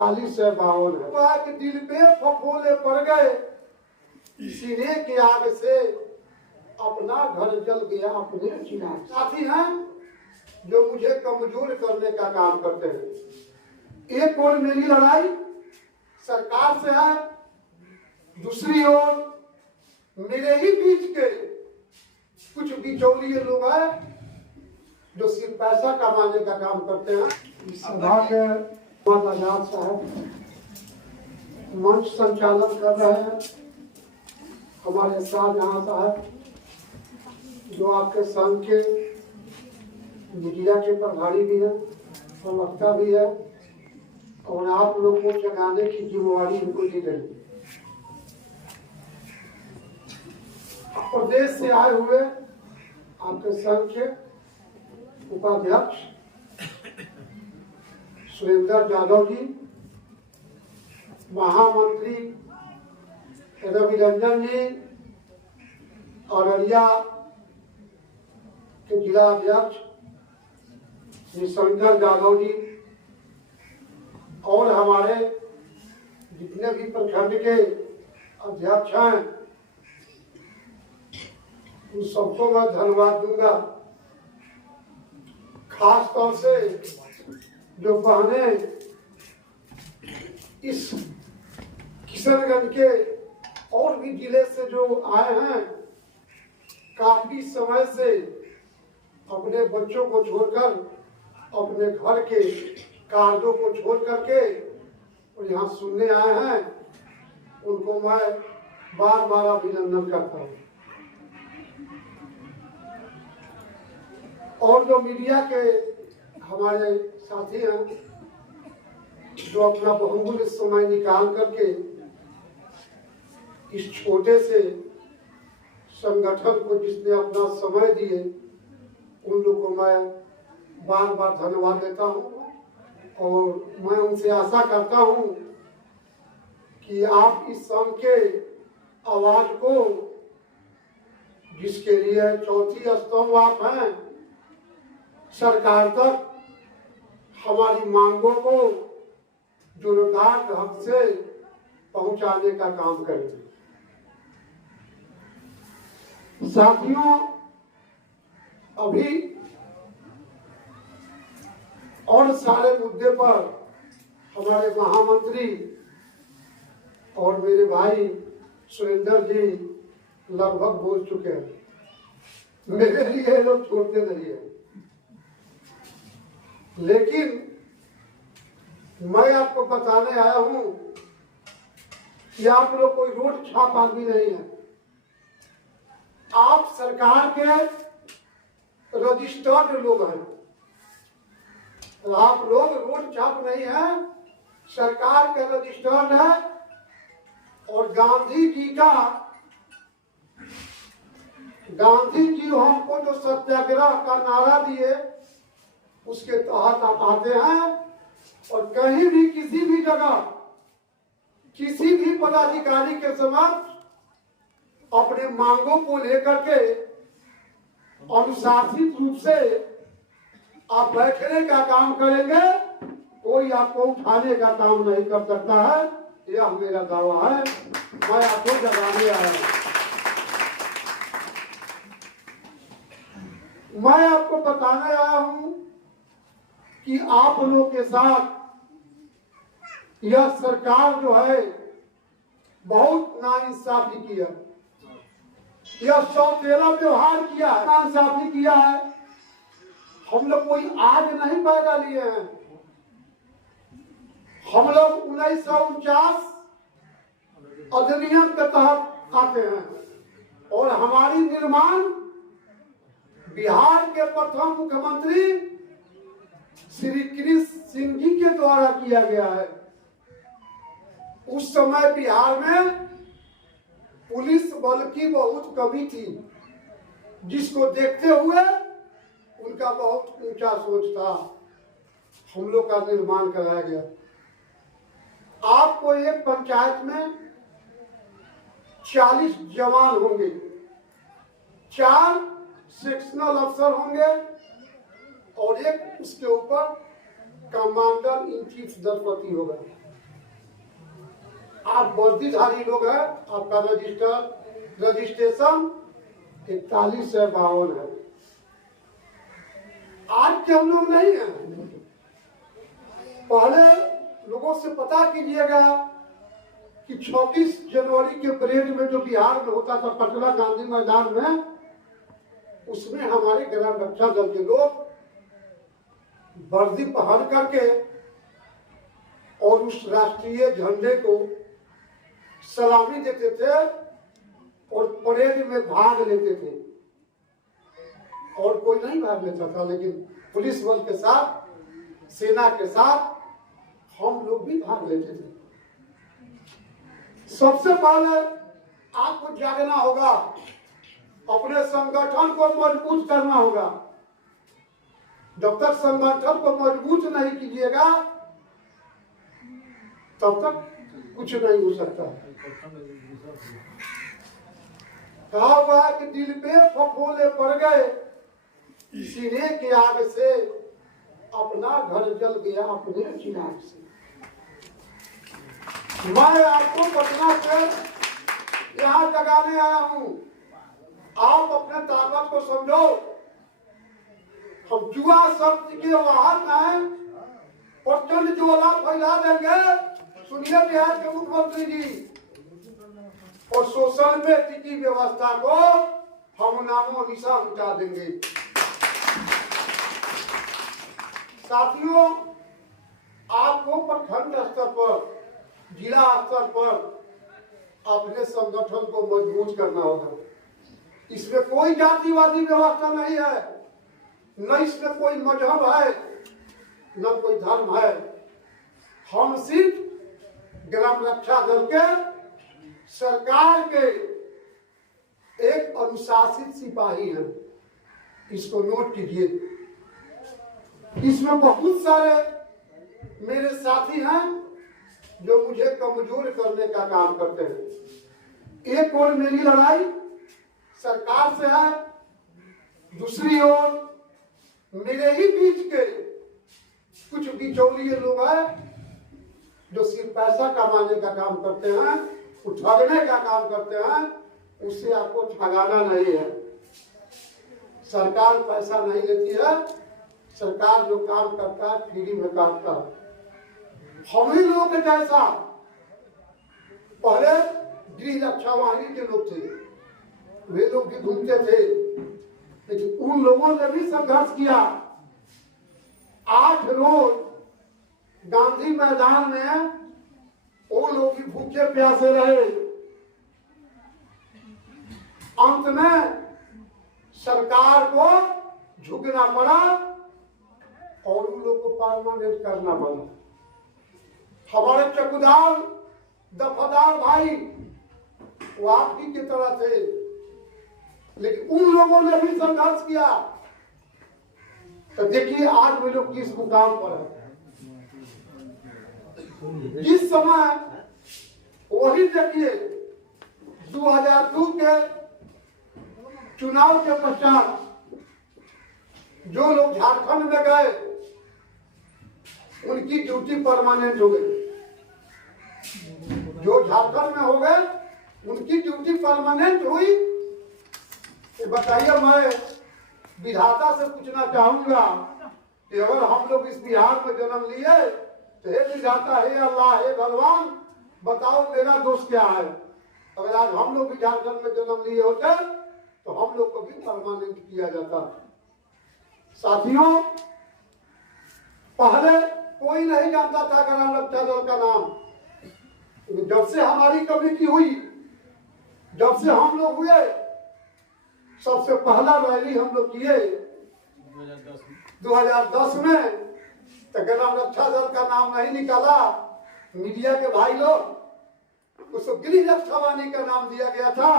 40 से 52 है कि दिल पे फफोले पड़ गए, सीने की आग से अपना घर जल गया अपने चिराग। साथी हैं जो मुझे कमजोर करने का काम करते हैं। एक ओर मेरी लड़ाई सरकार से है, दूसरी ओर मेरे ही बीच के कुछ बिचौलिए लोग हैं जो सिर्फ पैसा कमाने का काम करते हैं। इस सभा के आजाद साहब मंच संचालन कर रहे हैं, हमारे शाहजहां साहब जो आपके संघ के मीडिया के प्रभारी भी है, प्रवक्ता भी है, और आप लोग को जगाने की जिम्मेवारी उनको दी गई। प्रदेश से आए हुए आपके संघ के उपाध्यक्ष सुरेंद्र यादव जी, महामंत्री रवि रंजन जी, औरैया के जिला अध्यक्ष श्री शंकर यादव जी, और हमारे जितने भी प्रखंड के अध्यक्ष हैं उन सबको मैं धन्यवाद दूंगा। खास तौर से जो बहनें इस किशनगंज के और भी जिले से जो आए हैं, काफी समय से अपने बच्चों को छोड़कर, अपने घर के कार्यों को छोड़ करके और यहाँ सुनने आए हैं, उनको मैं बार बार अभिनंदन करता हूँ। और जो मीडिया के हमारे साथी हैं जो अपना बहुमूल्य समय निकाल करके इस छोटे से संगठन को जिसने अपना समय दिए, उन लोगों को मैं बार बार धन्यवाद देता हूँ। और मैं उनसे आशा करता हूँ कि आप इस संघ के आवाज को, जिसके लिए चौथी स्तंभ आप हैं, सरकार तक हमारी मांगों को जोरदार ढंग से पहुंचाने का काम करें। साथियों, अभी और सारे मुद्दे पर हमारे महामंत्री और मेरे भाई सुरेंद्र जी लगभग बोल चुके हैं। मेरे लिए लोग छोड़ते नहीं है, लेकिन मैं आपको बताने आया हूं कि आप लोग कोई रोड छाप आदमी नहीं है। आप सरकार के रजिस्टर्ड लोग हैं। आप लोग रोड छाप नहीं है, सरकार के रजिस्टर्ड है। और गांधी जी हमको जो सत्याग्रह का नारा दिए, उसके तहत आप आते हैं और कहीं भी किसी भी जगह किसी भी पदाधिकारी के समक्ष अपने मांगों को लेकर के अनुशासित रूप से आप बैठने का काम करेंगे, कोई आपको उठाने का काम नहीं कर सकता है। यह मेरा दावा है, मैं आपको जगाने आया हूं। मैं आपको बताने आया हूं कि आप लोगों के साथ यह सरकार जो है बहुत नाइंसाफी की है, यह सौतेला व्यवहार किया है, नाइंसाफी किया है। हम लोग कोई आज नहीं पैदा लिए हैं। हम लोग 1949 अधिनियम के तहत आते हैं और हमारी निर्माण बिहार के प्रथम मुख्यमंत्री श्री कृष्ण सिंह जी के द्वारा किया गया है। उस समय बिहार में पुलिस बल की बहुत कमी थी, जिसको देखते हुए उनका बहुत ऊंचा सोच था। हम लोग का निर्माण कराया गया। आपको एक पंचायत में 40 जवान होंगे, 4 सेक्शनल अफसर होंगे और एक उसके ऊपर कमांडर इन चीफ दलपति होगा। आप वर्दीधारी लोग हैं, आपका रजिस्ट्रेशन 41 से 52 है। आज के हम लोग नहीं हैं। पहले लोगों से पता कीजिएगा कि 26 जनवरी के परेड में जो बिहार में होता था पटना गांधी मैदान में, उसमें हमारे ग्राम रक्षा दल के लोग वर्दी पहन करके और उस राष्ट्रीय झंडे को सलामी देते थे और परेड में भाग लेते थे। और कोई नहीं भाग लेता था, लेकिन पुलिस बल के साथ, सेना के साथ हम लोग भी भाग लेते थे। सबसे पहले आपको जागना होगा, अपने संगठन को मजबूत करना होगा। जब तक संगठन को मजबूत नहीं कीजिएगा तब तक कुछ नहीं हो सकता। कहा हुआ है कि दिल पे फफोले पड़ गए, सीने के आग से अपना घर जल गया अपने चिराग से। मैं आपको पटना से यहाँ जगाने आया हूँ। आप अपने ताकत को समझो। हम जुआ शब्द के वाहक हैं, प्रचंड ज्वाला फैला देंगे। सुनिए बिहार के मुख्यमंत्री जी, और शोषण में टिकी व्यवस्था को हम नामो निशान मिटा देंगे। साथियों, आपको प्रखंड स्तर पर, जिला स्तर पर अपने संगठन को मजबूत करना होगा। इसमें कोई जातिवादी व्यवस्था नहीं है, न इसमें कोई मजहब है, न कोई धर्म है। हम सिर्फ ग्राम रक्षा दल के, सरकार के एक अनुशासित सिपाही हैं। इसको नोट कीजिए। इसमें बहुत सारे मेरे साथी हैं जो मुझे कमजोर करने का काम करते हैं। एक ओर मेरी लड़ाई सरकार से है, दूसरी ओर मेरे ही बीच के कुछ बिचौलिए लोग हैं जो सिर्फ पैसा कमाने का काम करते हैं, ठगने का काम करते हैं। उससे आपको ठगाना नहीं है। सरकार पैसा नहीं लेती है, सरकार जो काम करता है फ्री में करता है। हम ही लोग जैसा पहले गृह रक्षा वाहिनी के लोग थे, वे लोग भी घूमते थे, लेकिन उन लोगों ने भी संघर्ष किया। 8 रोज गांधी मैदान में वो लोग भी भूखे प्यासे रहे। अंत में सरकार को झुकना पड़ा और उन लोग को परमानेंट करना पड़ा। हमारे चौकीदार दफादार भाई वो आप ही की तरह थे, लेकिन उन लोगों ने भी संघर्ष किया। तो देखिए आज वे लोग किस मुकाम पर है। इस समय वही देखिए 2002 के चुनाव के पश्चात जो लोग झारखंड में गए उनकी ड्यूटी परमानेंट हो गई। जो झारखंड में हो गए उनकी ड्यूटी परमानेंट हुई। तो बताइए, मैं विधाता से पूछना चाहूंगा कि अगर हम लोग इस बिहार में जन्म लिए तो हे विधाता, हे अल्लाह, हे भगवान, बताओ मेरा दोष क्या है। अगर आज हम लोग भी झारखंड में जन्म लिए होते तो हम लोग को भी परमानेंट किया जाता। साथियों, पहले कोई नहीं जानता था ग्राम रक्षा दल का नाम। जब से हमारी कमेटी हुई, जब से हम लोग हुए, सबसे पहला रैली हम लोग किए 2010 में। तो ग्राम रक्षा दल का नाम नहीं निकाला मीडिया के भाई लोग, उसको गृह रक्षा वाहिनी का नाम दिया गया था।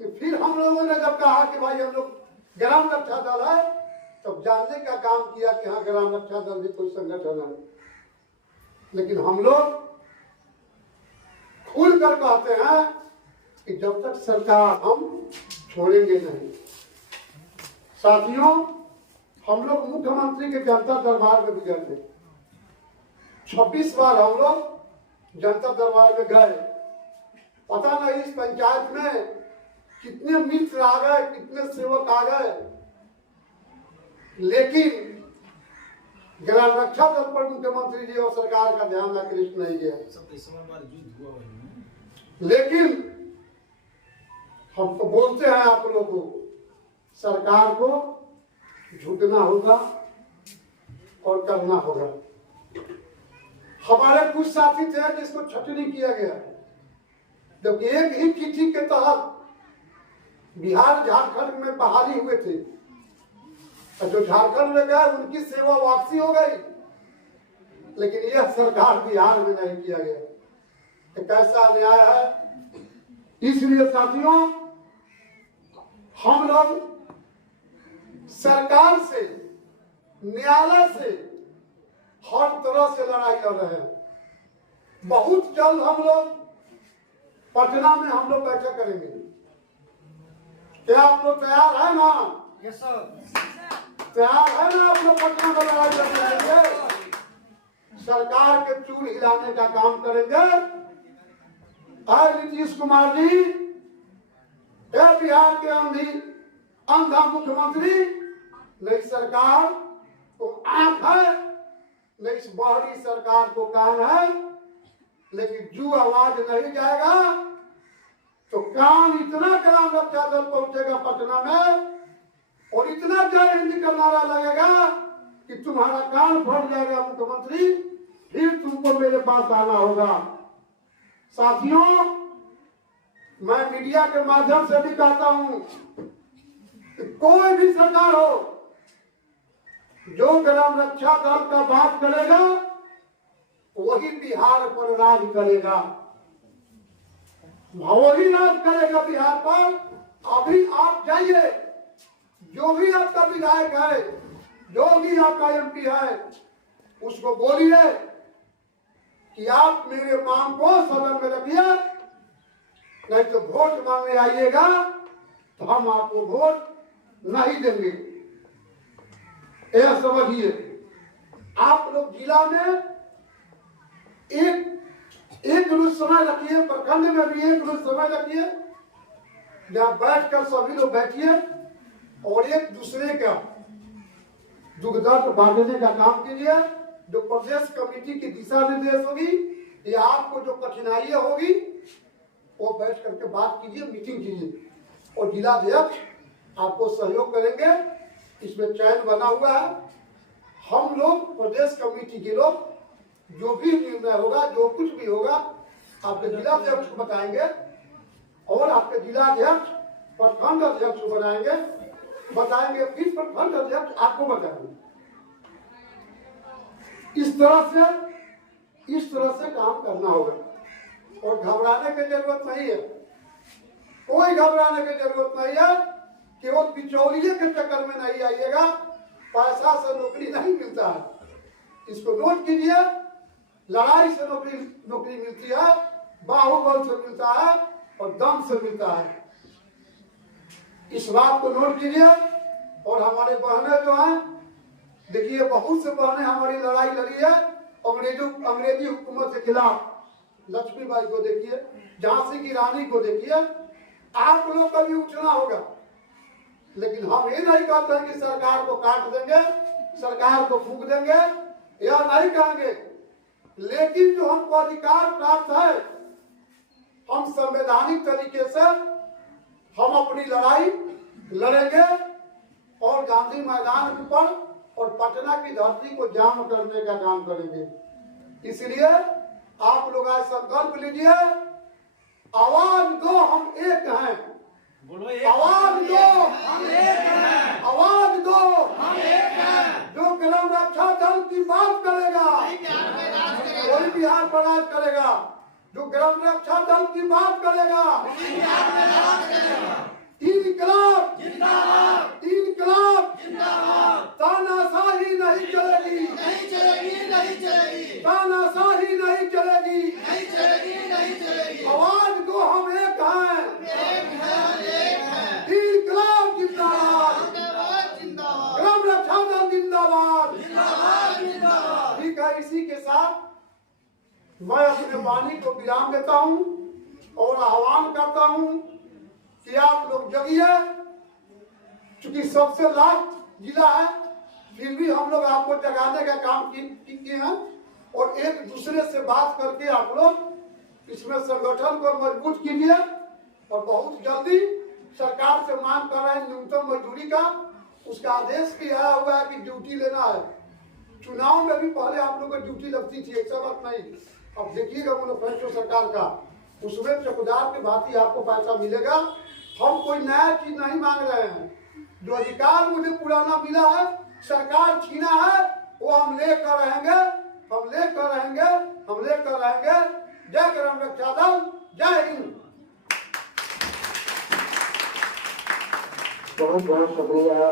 कि फिर हम लोगों ने जब कहा कि भाई हम लोग ग्राम रक्षा दल है, तब जानने का काम किया कि हाँ ग्राम रक्षा दल भी कोई संगठन है। लेकिन हम लोग खुल कर कहते हैं कि जब तक सरकार, हम छोड़ेंगे नहीं। साथियों, हम लोग मुख्यमंत्री के जनता दरबार में भी गए थे। 26 बार हम लोग जनता दरबार में गए, पता नहीं इस पंचायत में कितने मित्र आ गए, कितने सेवक आ गए, लेकिन ग्राम रक्षा दल पर मुख्यमंत्री जी और सरकार का ध्यान आकृष्ट नहीं गया। लेकिन हम तो बोलते हैं आप लोगों को, सरकार को झुकना होगा और करना होगा। हमारे कुछ साथी थे जिसको छटनी किया गया, जबकि एक ही चिट्ठी के तहत बिहार झारखंड में बहाली हुए थे, और जो झारखंड में गए उनकी सेवा वापसी हो गई, लेकिन यह सरकार बिहार में नहीं किया गया। तो कैसा अन्याय है। इसलिए साथियों, हम लोग सरकार से, न्यायालय से हर तरह से लड़ाई लड़ रहे हैं। बहुत जल्द हम लोग पटना में हम लोग बैठक करेंगे। क्या आप लोग तैयार है ना? Yes sir. तैयार है ना आप लोग पटना में लड़ाई करने के लिए? सरकार के चूड़ हिलाने का काम करेंगे। नीतीश कुमार जी, बिहार के अंधा मुख्यमंत्री, नहीं सरकार को आंख है, नहीं इस बाहरी सरकार को कान है, लेकिन जो आवाज नहीं जाएगा तो कान इतना ग्राम रक्षा दल पहुंचेगा पटना में, और इतना जय हिंद का नारा लगेगा कि तुम्हारा कान फट जाएगा मुख्यमंत्री, फिर तुमको मेरे पास आना होगा। साथियों, मैं मीडिया के माध्यम से भी कहता हूं कि कोई भी सरकार हो, जो ग्राम रक्षा दल का बात करेगा वही बिहार पर राज करेगा, वही राज करेगा बिहार पर। अभी आप जाइए, जो भी आपका विधायक है, जो भी आपका एमपी है, उसको बोलिए कि आप मेरे मांग को सदन में रखिए, नहीं तो वोट मांगने आइएगा तो हम आपको वोट नहीं देंगे। यह समझिए। आप लोग जिला में एक रोज समय रखिए, प्रखंड में भी एक रोज समय रखिए, जहाँ बैठकर सभी लोग बैठिए और एक दूसरे का दुख दर्द बांटने का काम कीजिए। जो प्रदेश कमेटी की दिशा निर्देश होगी या आपको जो कठिनाइयां होगी वो बैठ करके बात कीजिए, मीटिंग कीजिए, और जिलाध्यक्ष आपको सहयोग करेंगे। इसमें चयन बना हुआ है। हम लोग प्रदेश कमेटी के लोग जो भी निर्णय होगा, जो कुछ भी होगा, आपके जिलाध्यक्ष को बताएंगे, और आपके जिलाध्यक्ष प्रखंड अध्यक्ष को बताएंगे, फिर प्रखंड अध्यक्ष आपको बताएंगे। इस तरह से काम करना होगा, और घबराने की जरूरत नहीं है। कोई घबराने की जरूरत नहीं है। केवल बिचौलिए के चक्कर में नहीं आइएगा। पैसा से नौकरी नहीं मिलता है, इसको नोट कीजिए। लड़ाई से नौकरी मिलती है, बाहुबल से मिलता है और दम से मिलता है। इस बात को नोट कीजिए। और हमारे बहनें जो हैं, देखिए, बहुत से बहनें हमारी लड़ाई लड़ी है अंग्रेजी हुकूमत के खिलाफ। लक्ष्मीबाई को देखिए, झांसी की रानी को देखिए। आप लोग का भी उठना होगा, लेकिन हम ये नहीं कहते हैं कि सरकार को काट देंगे, सरकार को फूंक देंगे, या नहीं कहेंगे। लेकिन जो हमको अधिकार प्राप्त है, हम संवैधानिक तरीके से हम अपनी लड़ाई लड़ेंगे और गांधी मैदान पर और पटना की धरती को जाम करने का काम करेंगे। इसलिए आप लोग आज संकल्प लीजिए, आवाज दो, हम एक हैं। बोलो एक। आवाज दो, हम एक हैं। आवाज दो, हम एक हैं। जो ग्राम रक्षा दल की बात करेगा वही बिहार पर राज करेगा। जो ग्राम रक्षा दल की बात करेगा इनकलाब जिंदाबाद, इनकलाब जिंदाबाद। तानाशाही नहीं चलेगी, नहीं चलेगी, नहीं चलेगी। तानाशाही नहीं चलेगी, नहीं चलेगी, नहीं चलेगी। आवाज दो, हम एक हैं, एक हैं। इनकलाब जिंदाबाद, जिंदाबाद। ग्राम रक्षा दल जिंदाबाद, जिंदाबाद, जिंदाबाद। ठीक है, इसी के साथ मैं अपने वाणी को विराम देता हूँ और आह्वान करता हूँ कि आप लोग जगिए। चूंकि सबसे लास्ट जिला है, फिर भी हम लोग आपको जगाने का काम किए हैं और एक दूसरे से बात करके आप लोग इसमें संगठन को मजबूत कीजिए। और बहुत जल्दी सरकार से मांग कर रहे हैं न्यूनतम मजदूरी का, उसका आदेश भी आया हुआ है कि ड्यूटी लेना है। चुनाव में भी पहले आप लोग को ड्यूटी लगती थी, ऐसा बात नहीं। अब देखिएगा मैनिफेस्टो सरकार का, उसमें चौकीदार के भांति आपको पैसा मिलेगा। हम कोई नया चीज नहीं मांग रहे हैं। जो अधिकार मुझे पुराना मिला है, सरकार छीना है, वो हम लेकर रहेंगे, हम लेकर रहेंगे, हम लेकर रहेंगे। जय ग्राम रक्षा दल, जय हिंद। बहुत बहुत शुक्रिया।